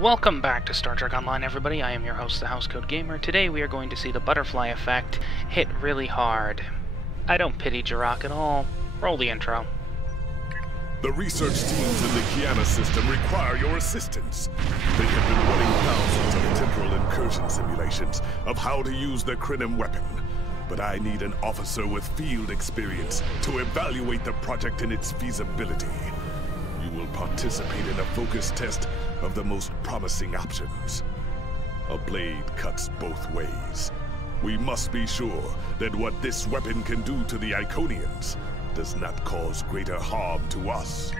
Welcome back to Star Trek Online, everybody. I am your host, the Housecoat Gamer. Today we are going to see the butterfly effect hit really hard. I don't pity Jirok at all. Roll the intro. The research teams in the Kiana system require your assistance. They have been running thousands of temporal incursion simulations of how to use the Klingon weapon. But I need an officer with field experience to evaluate the project and its feasibility. You will participate in a focus test of the most promising options. A blade cuts both ways. We must be sure that what this weapon can do to the Iconians does not cause greater harm to us.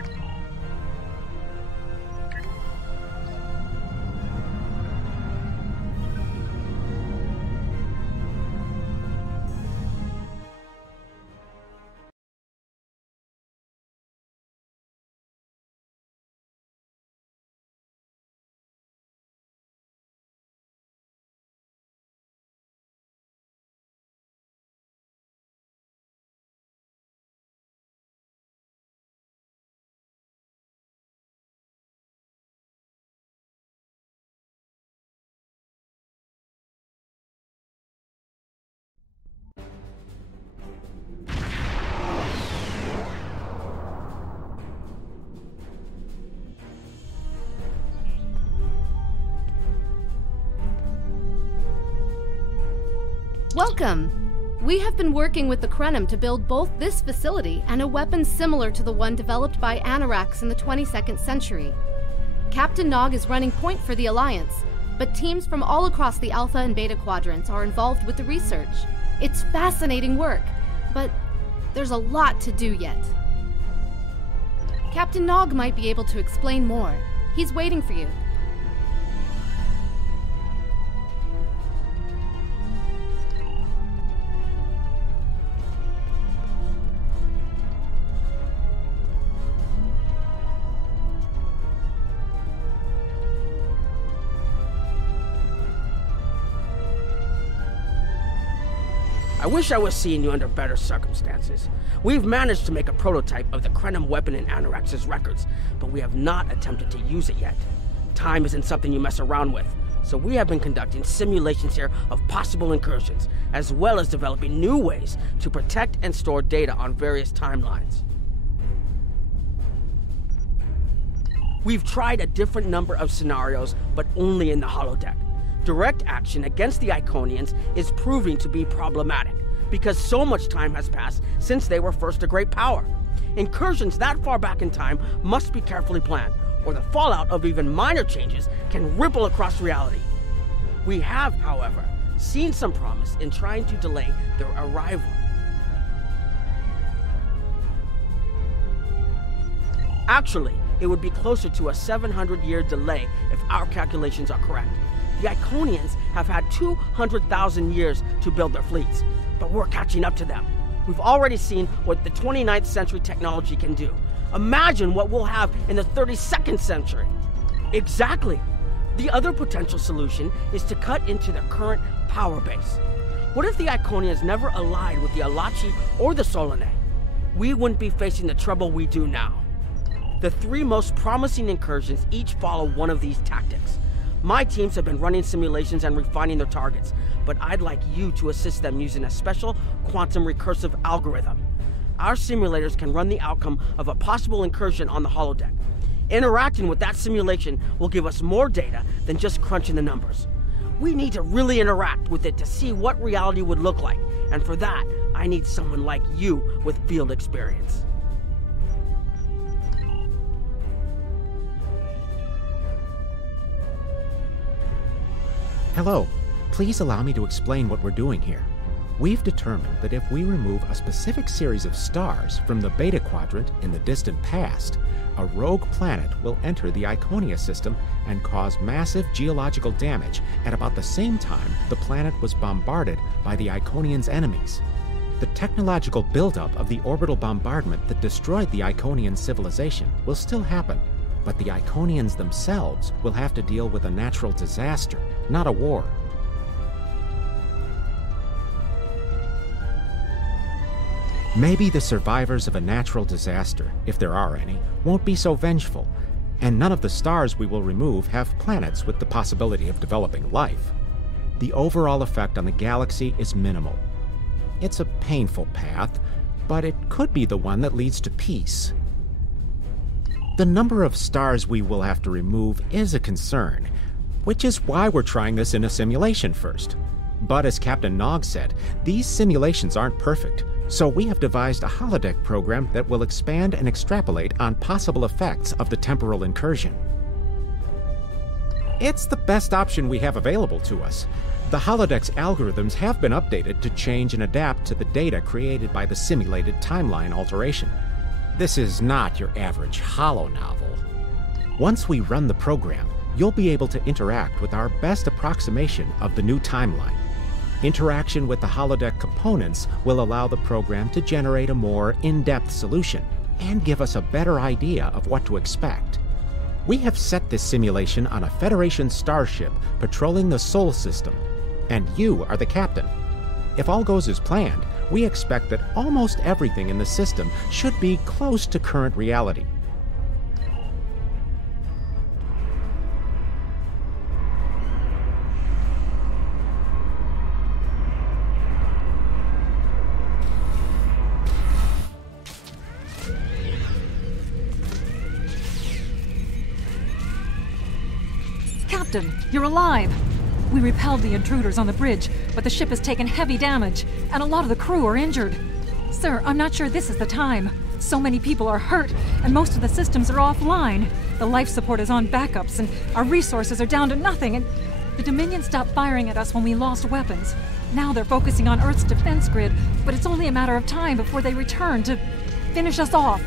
Welcome! We have been working with the Krenim to build both this facility and a weapon similar to the one developed by Anoraks in the 22nd century. Captain Nog is running point for the Alliance, but teams from all across the Alpha and Beta quadrants are involved with the research. It's fascinating work, but there's a lot to do yet. Captain Nog might be able to explain more. He's waiting for you. I wish I was seeing you under better circumstances. We've managed to make a prototype of the Krenim weapon in Anorax's records, but we have not attempted to use it yet. Time isn't something you mess around with, so we have been conducting simulations here of possible incursions, as well as developing new ways to protect and store data on various timelines. We've tried a different number of scenarios, but only in the holodeck. Direct action against the Iconians is proving to be problematic, because so much time has passed since they were first a great power. Incursions that far back in time must be carefully planned, or the fallout of even minor changes can ripple across reality. We have, however, seen some promise in trying to delay their arrival. Actually, it would be closer to a 700-year delay if our calculations are correct. The Iconians have had 200,000 years to build their fleets, but we're catching up to them. We've already seen what the 29th century technology can do. Imagine what we'll have in the 32nd century. Exactly. The other potential solution is to cut into their current power base. What if the Iconians never allied with the Alachi or the Solanae? We wouldn't be facing the trouble we do now. The three most promising incursions each follow one of these tactics. My teams have been running simulations and refining their targets, but I'd like you to assist them using a special quantum recursive algorithm. Our simulators can run the outcome of a possible incursion on the holodeck. Interacting with that simulation will give us more data than just crunching the numbers. We need to really interact with it to see what reality would look like, and for that, I need someone like you with field experience. Hello. Please allow me to explain what we're doing here. We've determined that if we remove a specific series of stars from the Beta Quadrant in the distant past, a rogue planet will enter the Iconia system and cause massive geological damage at about the same time the planet was bombarded by the Iconians' enemies. The technological buildup of the orbital bombardment that destroyed the Iconian civilization will still happen, but the Iconians themselves will have to deal with a natural disaster, not a war. Maybe the survivors of a natural disaster, if there are any, won't be so vengeful. and none of the stars we will remove have planets with the possibility of developing life. The overall effect on the galaxy is minimal. It's a painful path, but it could be the one that leads to peace. The number of stars we will have to remove is a concern, which is why we're trying this in a simulation first. But as Captain Nog said, these simulations aren't perfect, so we have devised a holodeck program that will expand and extrapolate on possible effects of the temporal incursion. It's the best option we have available to us. The holodeck's algorithms have been updated to change and adapt to the data created by the simulated timeline alteration. This is not your average holo novel. Once we run the program, you'll be able to interact with our best approximation of the new timeline. Interaction with the holodeck components will allow the program to generate a more in-depth solution and give us a better idea of what to expect. We have set this simulation on a Federation starship patrolling the Sol system, and you are the captain. If all goes as planned, we expect that almost everything in the system should be close to current reality. Captain, you're alive! We repelled the intruders on the bridge, but the ship has taken heavy damage, and a lot of the crew are injured. Sir, I'm not sure this is the time. So many people are hurt, and most of the systems are offline. The life support is on backups, and our resources are down to nothing, and the Dominion stopped firing at us when we lost weapons. Now they're focusing on Earth's defense grid, but it's only a matter of time before they return to finish us off.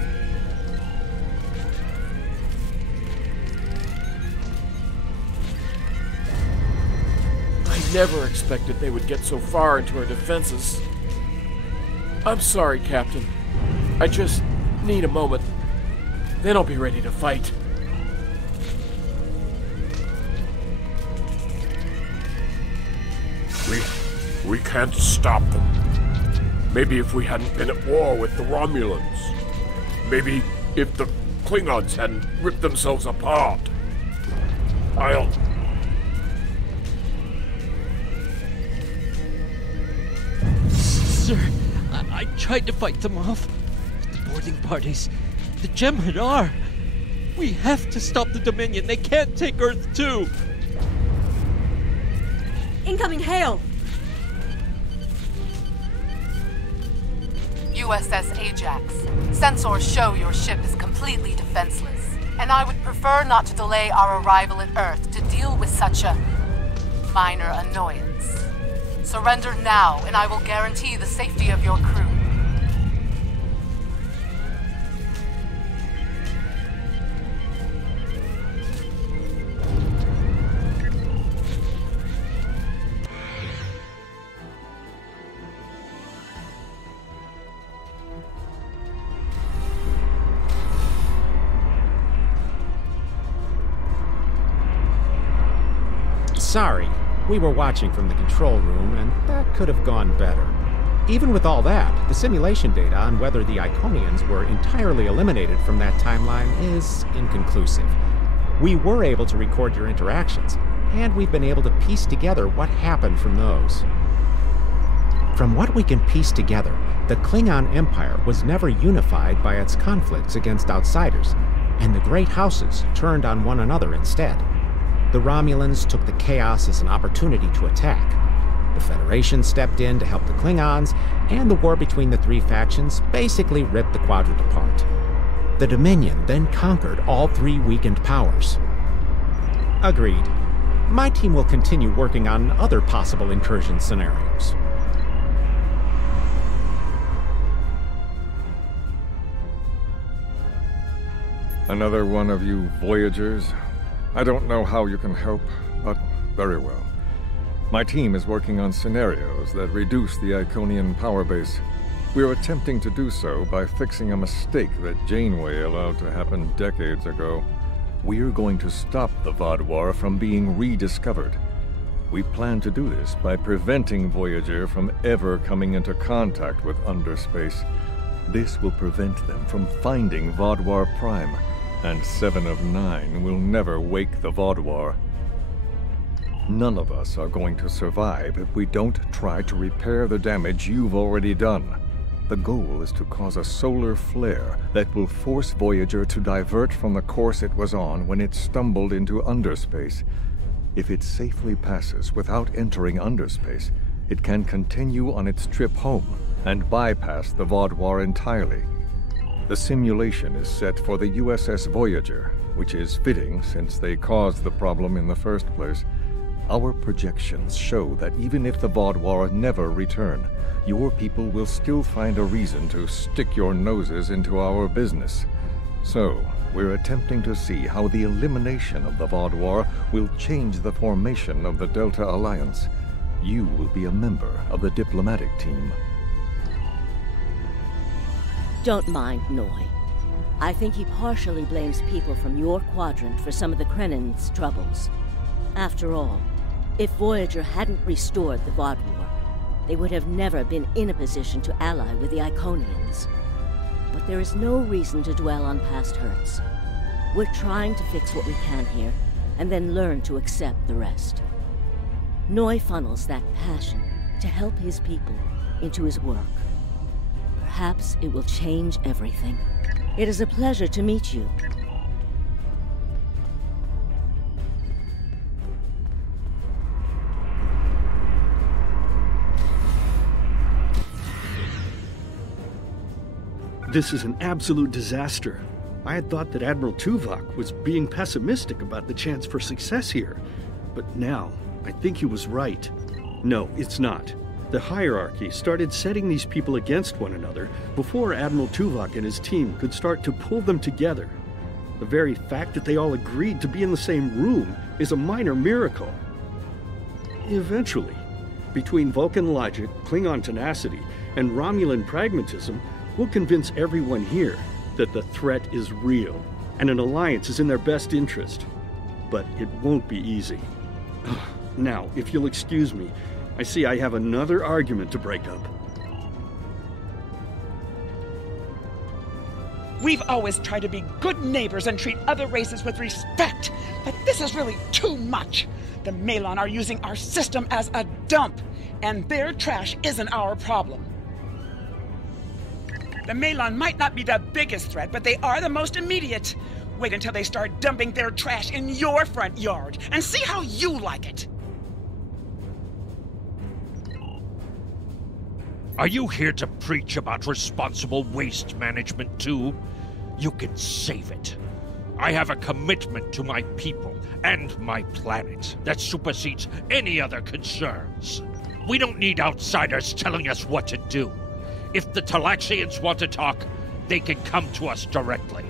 Never expected they would get so far into our defenses. I'm sorry, Captain. I just need a moment. Then I'll be ready to fight. We can't stop them. Maybe if we hadn't been at war with the Romulans. Maybe if the Klingons hadn't ripped themselves apart. Sir, I tried to fight them off. The boarding parties, the Jem'hadar. We have to stop the Dominion. They can't take Earth too. Incoming hail! USS Ajax. Sensors show your ship is completely defenseless, and I would prefer not to delay our arrival at Earth to deal with such a minor annoyance. Surrender now, and I will guarantee the safety of your crew. Sorry. We were watching from the control room, and that could have gone better. Even with all that, the simulation data on whether the Iconians were entirely eliminated from that timeline is inconclusive. We were able to record your interactions, and we've been able to piece together what happened from those. From what we can piece together, the Klingon Empire was never unified by its conflicts against outsiders, and the great houses turned on one another instead. The Romulans took the chaos as an opportunity to attack. The Federation stepped in to help the Klingons, and the war between the three factions basically ripped the quadrant apart. The Dominion then conquered all three weakened powers. Agreed. My team will continue working on other possible incursion scenarios. Another one of you Voyagers? I don't know how you can help, but very well. My team is working on scenarios that reduce the Iconian power base. We're attempting to do so by fixing a mistake that Janeway allowed to happen decades ago. We're going to stop the Vaadwaur from being rediscovered. We plan to do this by preventing Voyager from ever coming into contact with underspace. This will prevent them from finding Vaadwaur Prime, And 7 of 9 will never wake the Vaudouar. None of us are going to survive if we don't try to repair the damage you've already done. The goal is to cause a solar flare that will force Voyager to divert from the course it was on when it stumbled into underspace. If it safely passes without entering underspace, it can continue on its trip home and bypass the Vaudouar entirely. The simulation is set for the USS Voyager, which is fitting since they caused the problem in the first place. Our projections show that even if the Vaudouar never return, your people will still find a reason to stick your noses into our business. So, we're attempting to see how the elimination of the Vaudouar will change the formation of the Delta Alliance. You will be a member of the diplomatic team. Don't mind Noi. I think he partially blames people from your quadrant for some of the Krennin's troubles. After all, if Voyager hadn't restored the Vaudouar, they would have never been in a position to ally with the Iconians. But there is no reason to dwell on past hurts. We're trying to fix what we can here, and then learn to accept the rest. Noi funnels that passion to help his people into his work. Perhaps it will change everything. It is a pleasure to meet you. This is an absolute disaster. I had thought that Admiral Tuvok was being pessimistic about the chance for success here. But now, I think he was right. No, it's not. The hierarchy started setting these people against one another before Admiral Tuvok and his team could start to pull them together. The very fact that they all agreed to be in the same room is a minor miracle. Eventually, between Vulcan logic, Klingon tenacity, and Romulan pragmatism, we'll convince everyone here that the threat is real, and an alliance is in their best interest. But it won't be easy. Now, if you'll excuse me, I see I have another argument to break up. We've always tried to be good neighbors and treat other races with respect, but this is really too much. The Malon are using our system as a dump, and their trash isn't our problem. The Malon might not be the biggest threat, but they are the most immediate. Wait until they start dumping their trash in your front yard, and see how you like it. Are you here to preach about responsible waste management too? You can save it. I have a commitment to my people and my planet that supersedes any other concerns. We don't need outsiders telling us what to do. If the Talaxians want to talk, they can come to us directly.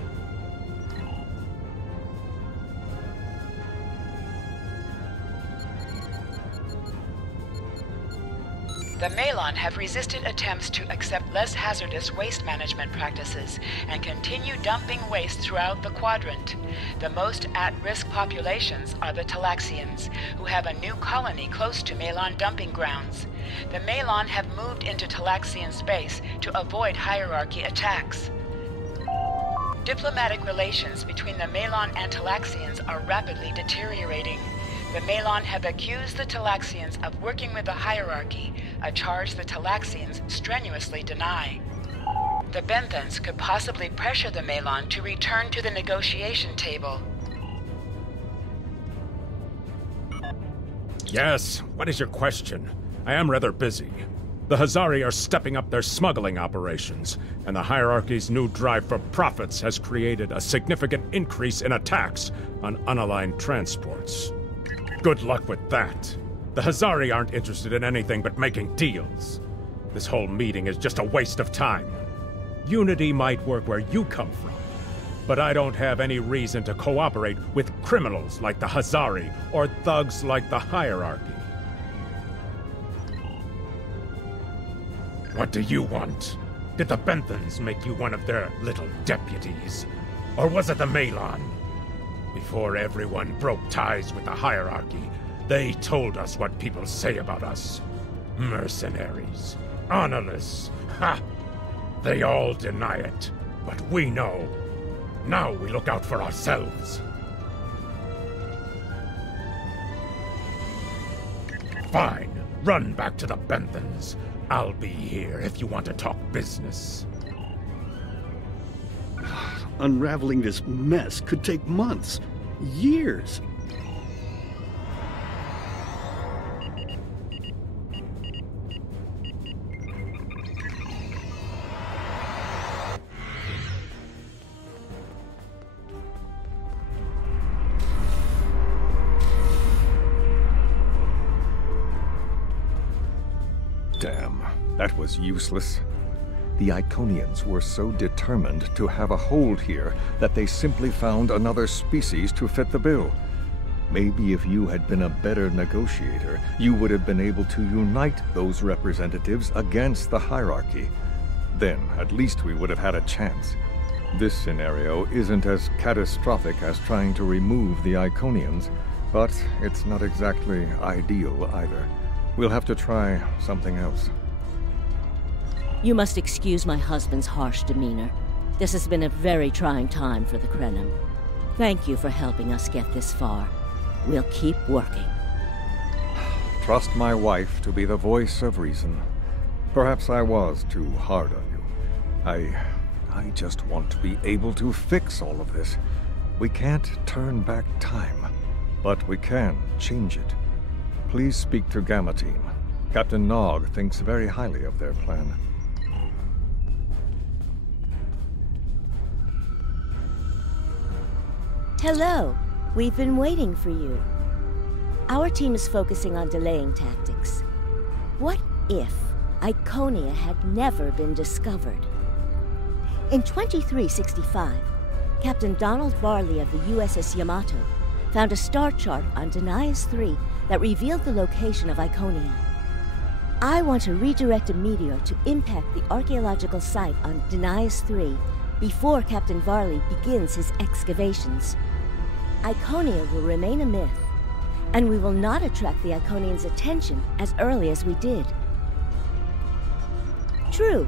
The Malon have resisted attempts to accept less hazardous waste management practices and continue dumping waste throughout the quadrant. The most at-risk populations are the Talaxians, who have a new colony close to Malon dumping grounds. The Malon have moved into Talaxian space to avoid hierarchy attacks. Diplomatic relations between the Malon and Talaxians are rapidly deteriorating. The Malon have accused the Talaxians of working with the hierarchy, a charge the Talaxians strenuously deny. The Benthans could possibly pressure the Malon to return to the negotiation table. Yes, what is your question? I am rather busy. The Hazari are stepping up their smuggling operations, and the hierarchy's new drive for profits has created a significant increase in attacks on unaligned transports. Good luck with that. The Hazari aren't interested in anything but making deals. This whole meeting is just a waste of time. Unity might work where you come from, but I don't have any reason to cooperate with criminals like the Hazari or thugs like the hierarchy. What do you want? Did the Benthans make you one of their little deputies? Or was it the Malon? Before everyone broke ties with the hierarchy, they told us what people say about us. Mercenaries. Honorless. Ha! They all deny it, but we know. Now we look out for ourselves. Fine. Run back to the Benthans. I'll be here if you want to talk business. Unraveling this mess could take months, years. Damn, that was useless. The Iconians were so determined to have a hold here that they simply found another species to fit the bill. Maybe if you had been a better negotiator, you would have been able to unite those representatives against the hierarchy. Then, at least we would have had a chance. This scenario isn't as catastrophic as trying to remove the Iconians, but it's not exactly ideal either. We'll have to try something else. You must excuse my husband's harsh demeanor. This has been a very trying time for the Krenim. Thank you for helping us get this far. We'll keep working. Trust my wife to be the voice of reason. Perhaps I was too hard on you. I just want to be able to fix all of this. We can't turn back time, but we can change it. Please speak to Gamma Team. Captain Nog thinks very highly of their plan. Hello. We've been waiting for you. Our team is focusing on delaying tactics. What if Iconia had never been discovered? In 2365, Captain Donald Varley of the USS Yamato found a star chart on Denias 3 that revealed the location of Iconia. I want to redirect a meteor to impact the archaeological site on Denias 3 before Captain Varley begins his excavations. Iconia will remain a myth, and we will not attract the Iconians' attention as early as we did. True,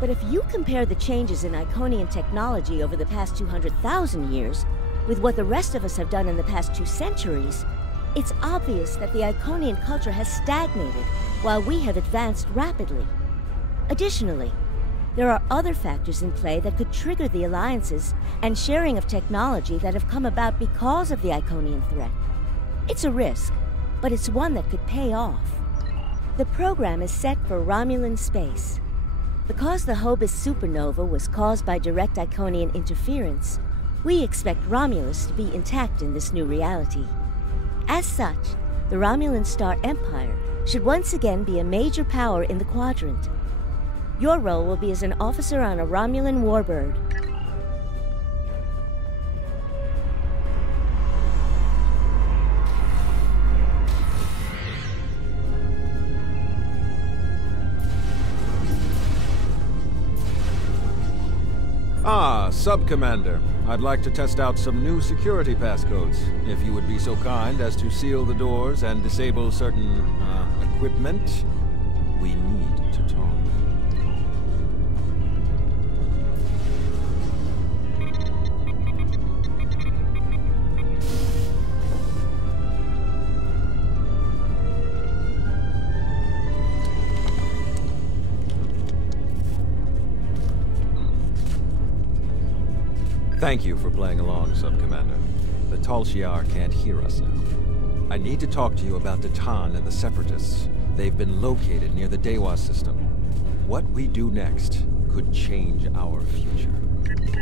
but if you compare the changes in Iconian technology over the past 200,000 years with what the rest of us have done in the past 2 centuries, it's obvious that the Iconian culture has stagnated while we have advanced rapidly. Additionally, there are other factors in play that could trigger the alliances and sharing of technology that have come about because of the Iconian threat. It's a risk, but it's one that could pay off. The program is set for Romulan space. Because the Hobus supernova was caused by direct Iconian interference, we expect Romulus to be intact in this new reality. As such, the Romulan Star Empire should once again be a major power in the quadrant. Your role will be as an officer on a Romulan warbird. Ah, Sub-Commander. I'd like to test out some new security passcodes, if you would be so kind as to seal the doors and disable certain, equipment. We need to talk. Thank you for playing along, Sub-Commander. The Tal Shiar can't hear us now. I need to talk to you about Datan and the Separatists. They've been located near the Dewa system. What we do next could change our future.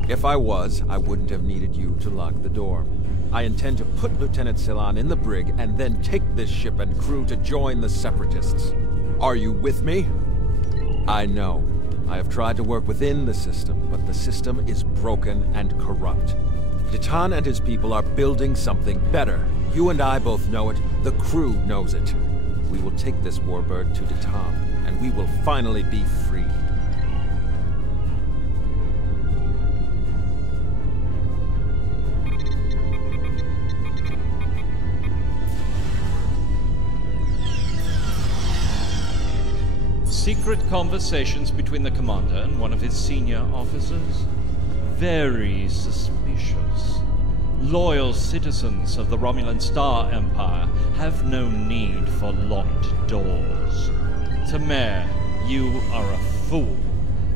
If I was, I wouldn't have needed you to lock the door. I intend to put Lieutenant Silan in the brig and then take this ship and crew to join the Separatists. Are you with me? I know. I have tried to work within the system, but the system is broken and corrupt. Datan and his people are building something better. You and I both know it. The crew knows it. We will take this warbird to Datan, and we will finally be free. Secret conversations between the commander and one of his senior officers? Very suspicious. gracious. Loyal citizens of the Romulan Star Empire have no need for locked doors. Tamer, you are a fool,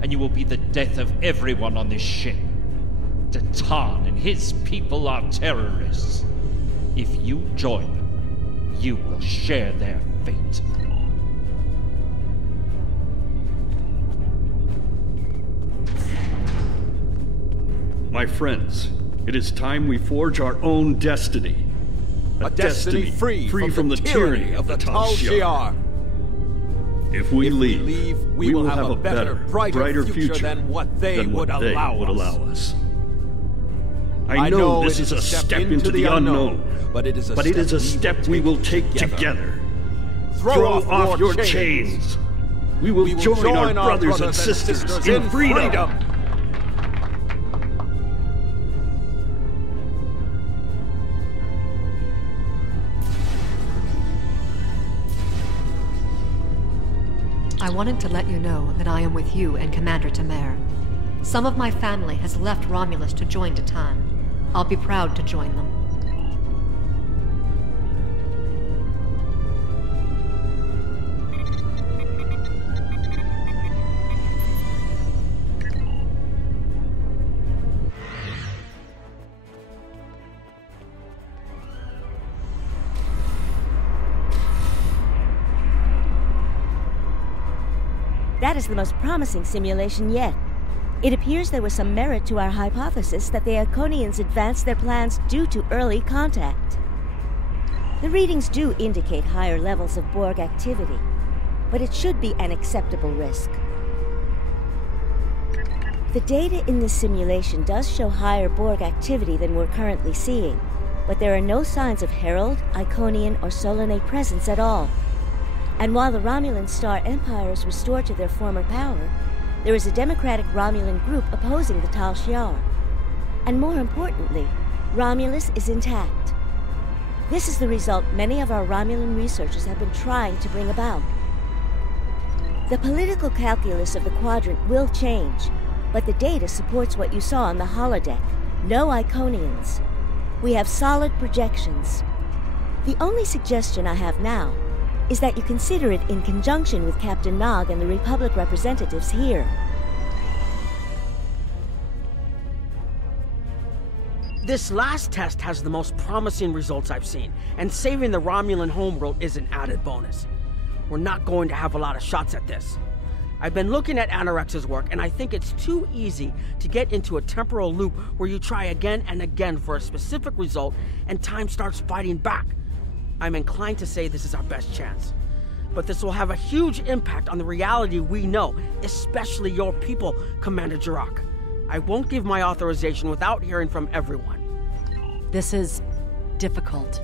and you will be the death of everyone on this ship. Datan and his people are terrorists. If you join them, you will share their fate. My friends, it is time we forge our own destiny. A destiny free from the tyranny of the Tal Shiar. If we leave, we will have a better, brighter future than what they would allow us. I know this is a step into the unknown, but it is a step we will take together. Throw off your chains. We will join our brothers and sisters in freedom. I wanted to let you know that I am with you and Commander Tamer. Some of my family has left Romulus to join Datan. I'll be proud to join them. That is the most promising simulation yet. It appears there was some merit to our hypothesis that the Iconians advanced their plans due to early contact. The readings do indicate higher levels of Borg activity, but it should be an acceptable risk. The data in this simulation does show higher Borg activity than we're currently seeing, but there are no signs of Herald, Iconian, or Solanae presence at all. And while the Romulan Star Empire is restored to their former power, there is a democratic Romulan group opposing the Tal Shiar. And more importantly, Romulus is intact. This is the result many of our Romulan researchers have been trying to bring about. The political calculus of the Quadrant will change, but the data supports what you saw on the holodeck. No Iconians. We have solid projections. The only suggestion I have now is that you consider it in conjunction with Captain Nog and the Republic representatives here. This last test has the most promising results I've seen, and saving the Romulan homeworld is an added bonus. We're not going to have a lot of shots at this. I've been looking at Anorex's work, and I think it's too easy to get into a temporal loop where you try again and again for a specific result, and time starts fighting back. I'm inclined to say this is our best chance. But this will have a huge impact on the reality we know, especially your people, Commander Jirac. I won't give my authorization without hearing from everyone. This is difficult.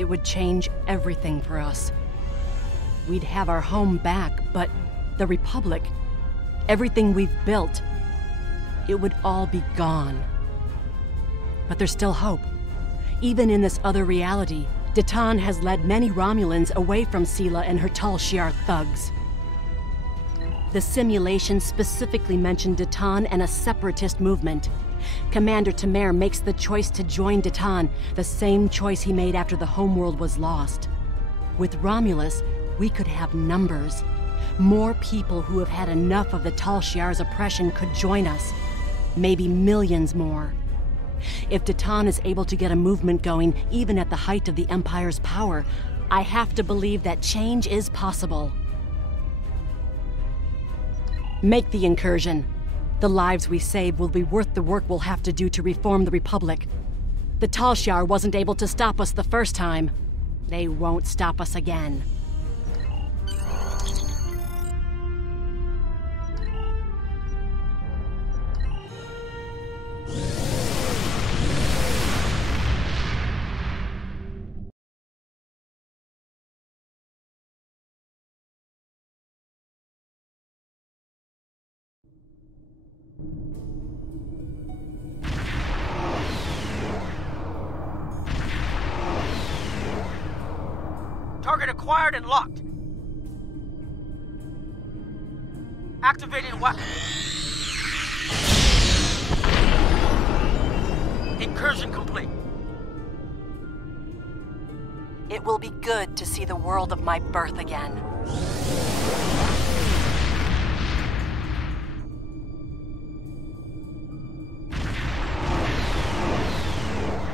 It would change everything for us. We'd have our home back, but the Republic, everything we've built, it would all be gone. But there's still hope. Even in this other reality, Datan has led many Romulans away from Sela and her Tal Shiar thugs. The simulation specifically mentioned Datan and a separatist movement. Commander Tamer makes the choice to join Datan, the same choice he made after the homeworld was lost. With Romulus, we could have numbers. More people who have had enough of the Tal Shiar's oppression could join us. Maybe millions more. If Datan is able to get a movement going, even at the height of the Empire's power, I have to believe that change is possible. Make the incursion. The lives we save will be worth the work we'll have to do to reform the Republic. The Tal Shiar wasn't able to stop us the first time. They won't stop us again. Target acquired and locked. Activating weapon. Incursion complete. It will be good to see the world of my birth again.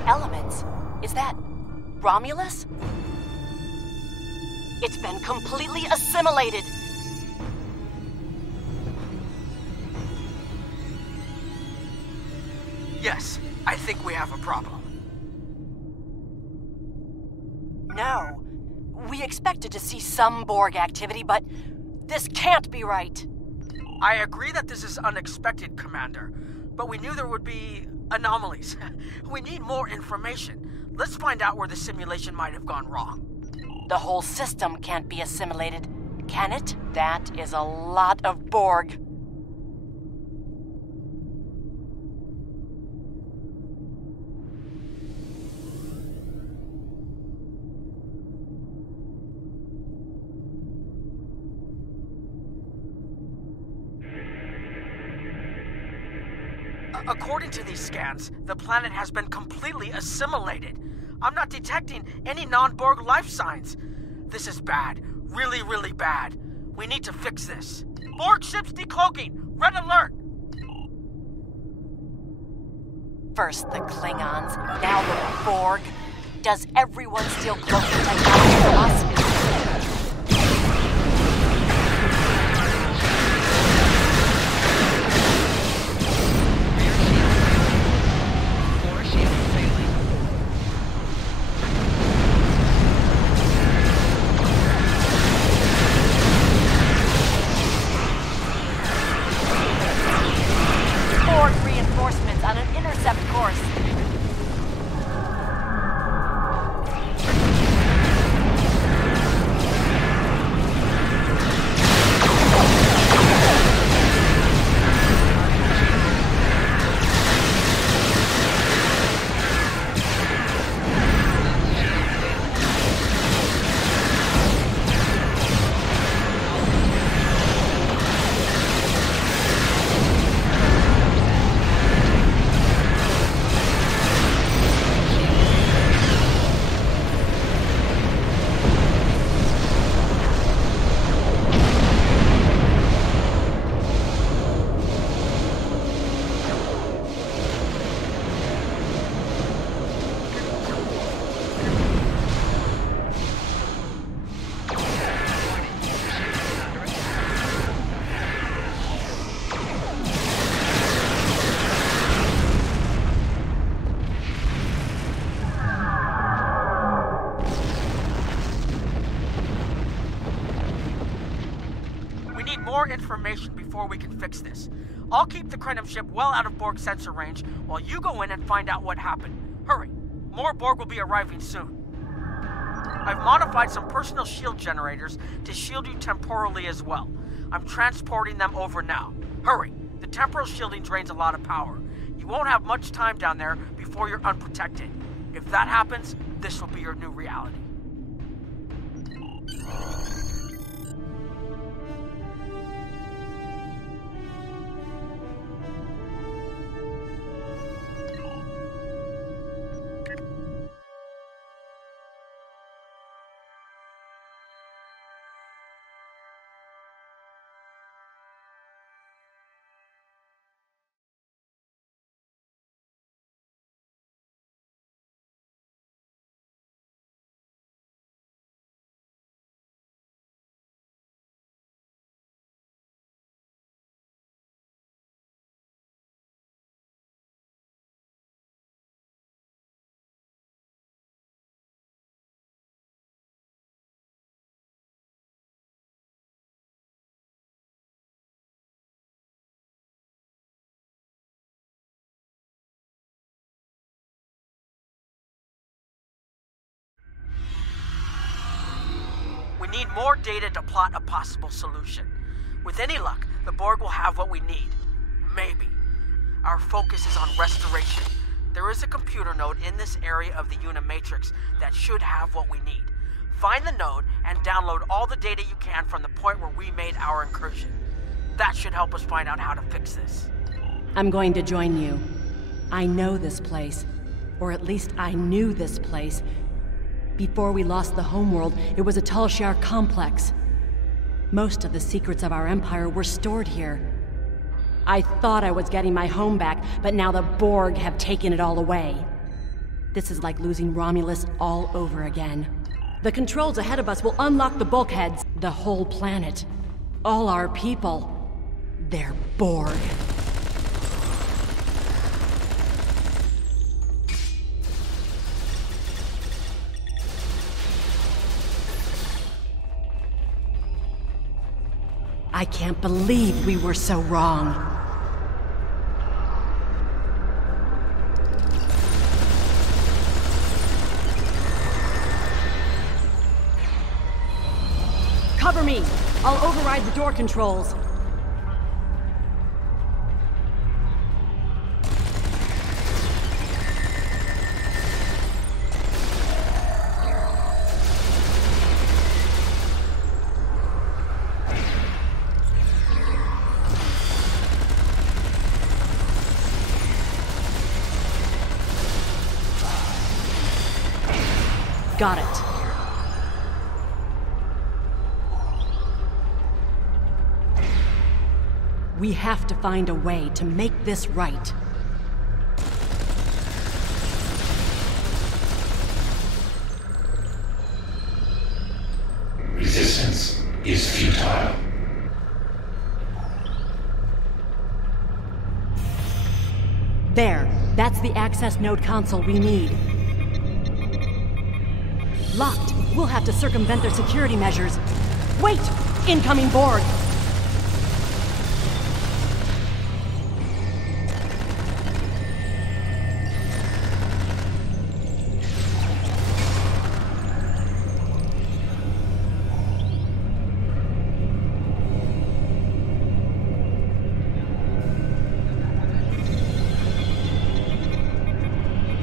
Elements? Is that Romulus? It's been completely assimilated. Yes, I think we have a problem. No. We expected to see some Borg activity, but this can't be right. I agree that this is unexpected, Commander, but we knew there would be anomalies. We need more information. Let's find out where the simulation might have gone wrong. The whole system can't be assimilated, can it? That is a lot of Borg. According to these scans, the planet has been completely assimilated. I'm not detecting any non-Borg life signs. This is bad. Really, really bad. We need to fix this. Borg ships decloaking! Red alert! First the Klingons, now the Borg. Does everyone steal cloaking technology from us? On an intercept course. More information before we can fix this. I'll keep the Krenim ship well out of Borg sensor range while you go in and find out what happened. Hurry. More Borg will be arriving soon. I've modified some personal shield generators to shield you temporally as well. I'm transporting them over now. Hurry. The temporal shielding drains a lot of power. You won't have much time down there before you're unprotected. If that happens, this will be your new reality. We need more data to plot a possible solution. With any luck, the Borg will have what we need. Maybe. Our focus is on restoration. There is a computer node in this area of the Unimatrix that should have what we need. Find the node and download all the data you can from the point where we made our incursion. That should help us find out how to fix this. I'm going to join you. I know this place. Or at least I knew this place. Before we lost the homeworld, it was a Tal Shiar complex. Most of the secrets of our empire were stored here. I thought I was getting my home back, but now the Borg have taken it all away. This is like losing Romulus all over again. The controls ahead of us will unlock the bulkheads. The whole planet. All our people. They're Borg. I can't believe we were so wrong. Cover me! I'll override the door controls. Got it. We have to find a way to make this right. Resistance is futile. There. That's the access node console we need. Locked. We'll have to circumvent their security measures. Wait! Incoming Borg!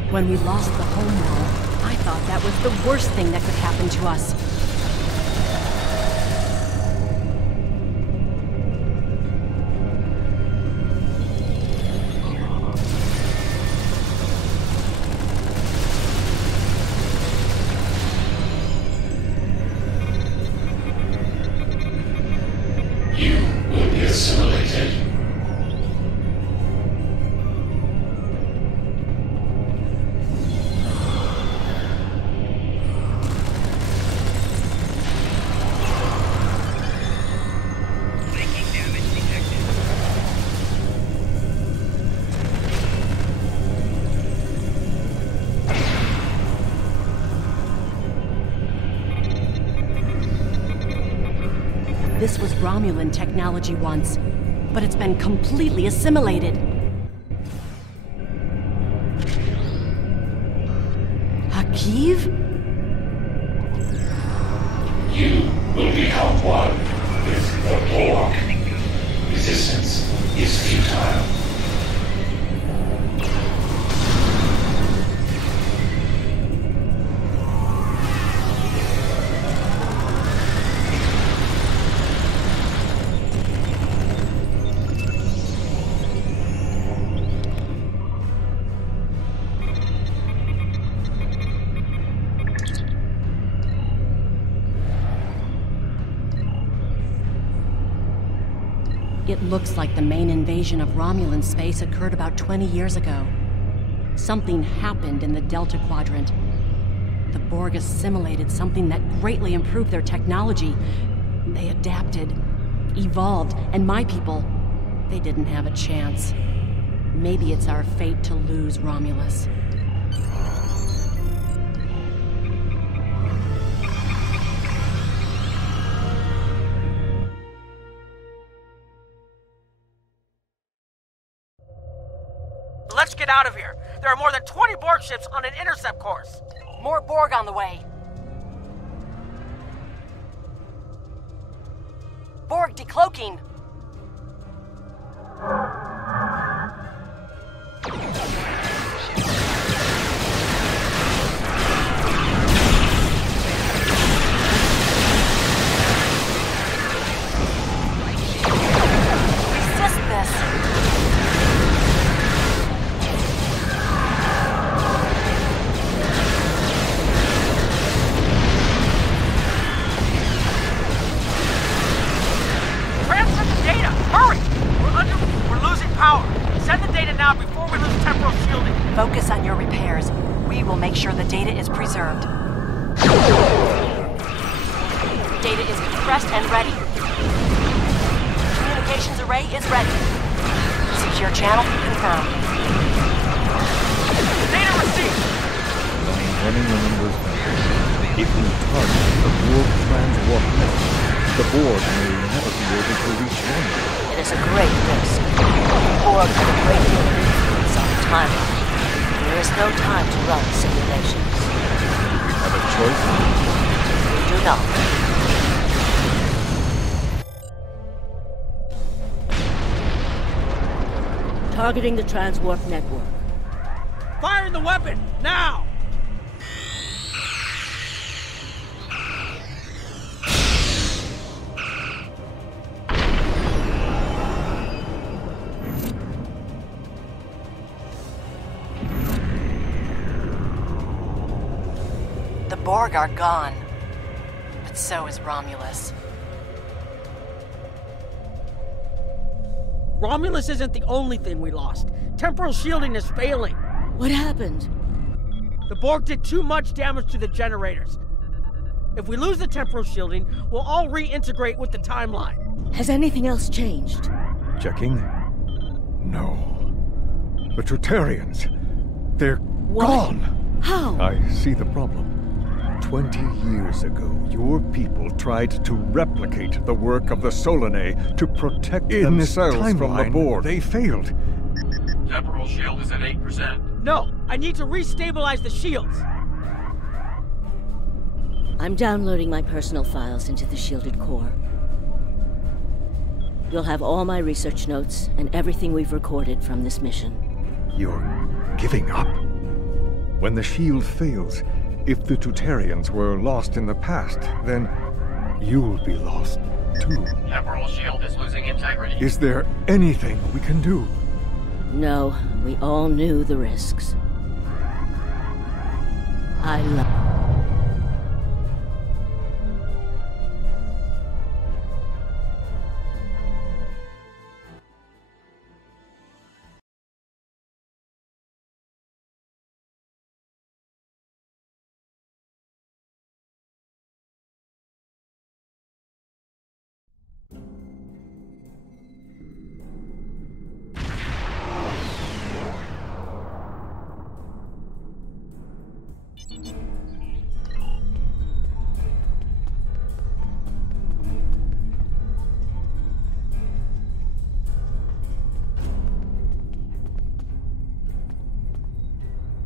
When we lost the homeworld, I thought that was the worst thing that could happen to us. You will be assimilated. This was Romulan technology once, but it's been completely assimilated. Hakiv? You will become one with the Borg. Resistance is futile. It looks like the main invasion of Romulan space occurred about 20 years ago. Something happened in the Delta Quadrant. The Borg assimilated something that greatly improved their technology. They adapted, evolved, and my people, they didn't have a chance. Maybe it's our fate to lose Romulus. Let's get out of here. There are more than 20 Borg ships on an intercept course. More Borg on the way. Borg decloaking. Resist this. Focus on your repairs. We will make sure the data is preserved. Data is compressed and ready. Communications array is ready. Secure channel confirmed. Data received! Running the numbers back. If we target the Borg transwarp network, the Borg may never be able to reach London. It is a great risk. Borg have a great deal of influence on the timeline. There is no time to run simulations. We have a choice? We do not. Targeting the transwarp network. Firing the weapon! Now! The Borg are gone. But so is Romulus. Romulus isn't the only thing we lost. Temporal shielding is failing. What happened? The Borg did too much damage to the generators. If we lose the temporal shielding, we'll all reintegrate with the timeline. Has anything else changed? Checking? No. The Tutarians. They're gone! How? I see the problem. 20 years ago, your people tried to replicate the work of the Solanae to protect themselves from the Borg. They failed. Temporal shield is at 8%. No, I need to restabilize the shields. I'm downloading my personal files into the shielded core. You'll have all my research notes and everything we've recorded from this mission. You're giving up? When the shield fails, if the Tutarians were lost in the past, then you'll be lost too. Temporal shield is losing integrity. Is there anything we can do? No, we all knew the risks. I love...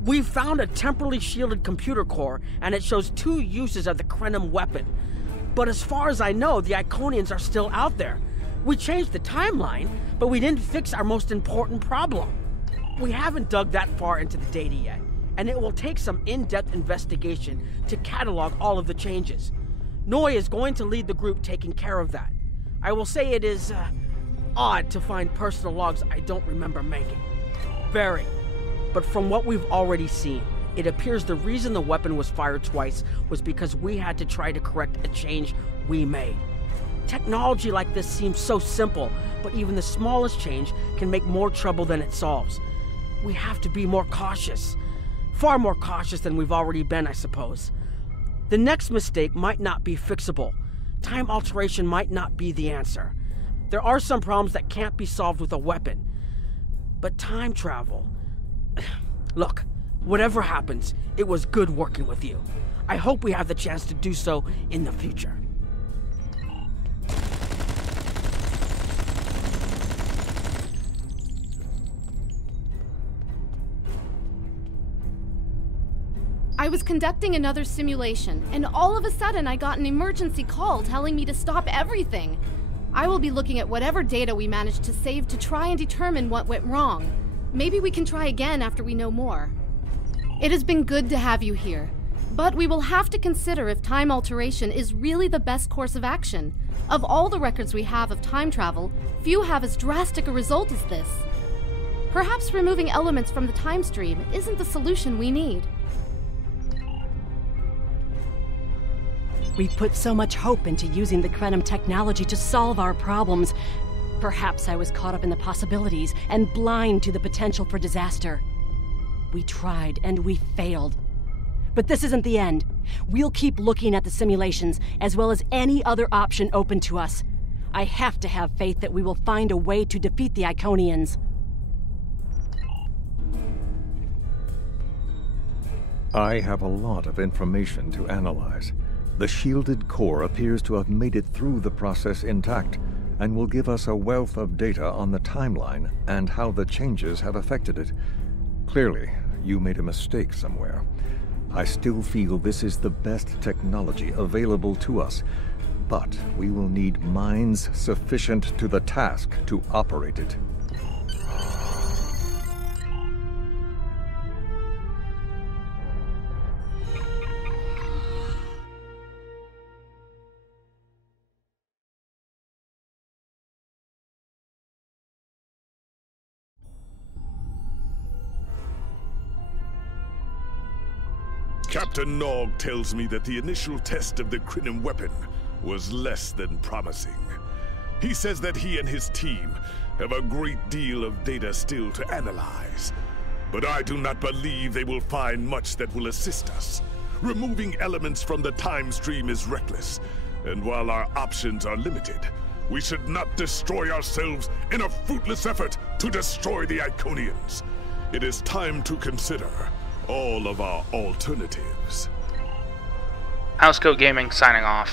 We've found a temporally shielded computer core, and it shows 2 uses of the Krenim weapon. But as far as I know, the Iconians are still out there. We changed the timeline, but we didn't fix our most important problem. We haven't dug that far into the data yet, and it will take some in-depth investigation to catalog all of the changes. Noi is going to lead the group taking care of that. I will say it is, odd to find personal logs I don't remember making. Very. But from what we've already seen, it appears the reason the weapon was fired twice was because we had to try to correct a change we made. Technology like this seems so simple, but even the smallest change can make more trouble than it solves. We have to be more cautious. Far more cautious than we've already been, I suppose. The next mistake might not be fixable. Time alteration might not be the answer. There are some problems that can't be solved with a weapon. But time travel... Look, whatever happens, it was good working with you. I hope we have the chance to do so in the future. I was conducting another simulation, and all of a sudden I got an emergency call telling me to stop everything. I will be looking at whatever data we managed to save to try and determine what went wrong. Maybe we can try again after we know more. It has been good to have you here, but we will have to consider if time alteration is really the best course of action. Of all the records we have of time travel, few have as drastic a result as this. Perhaps removing elements from the time stream isn't the solution we need. We've put so much hope into using the Krenim technology to solve our problems. Perhaps I was caught up in the possibilities and blind to the potential for disaster. We tried, and we failed. But this isn't the end. We'll keep looking at the simulations, as well as any other option open to us. I have to have faith that we will find a way to defeat the Iconians. I have a lot of information to analyze. The shielded core appears to have made it through the process intact, and will give us a wealth of data on the timeline and how the changes have affected it. Clearly, you made a mistake somewhere. I still feel this is the best technology available to us, but we will need minds sufficient to the task to operate it. Captain Nog tells me that the initial test of the Klingon weapon was less than promising. He says that he and his team have a great deal of data still to analyze. But I do not believe they will find much that will assist us. Removing elements from the time stream is reckless, and while our options are limited, we should not destroy ourselves in a fruitless effort to destroy the Iconians. It is time to consider all of our alternatives. Housecoat Gaming signing off.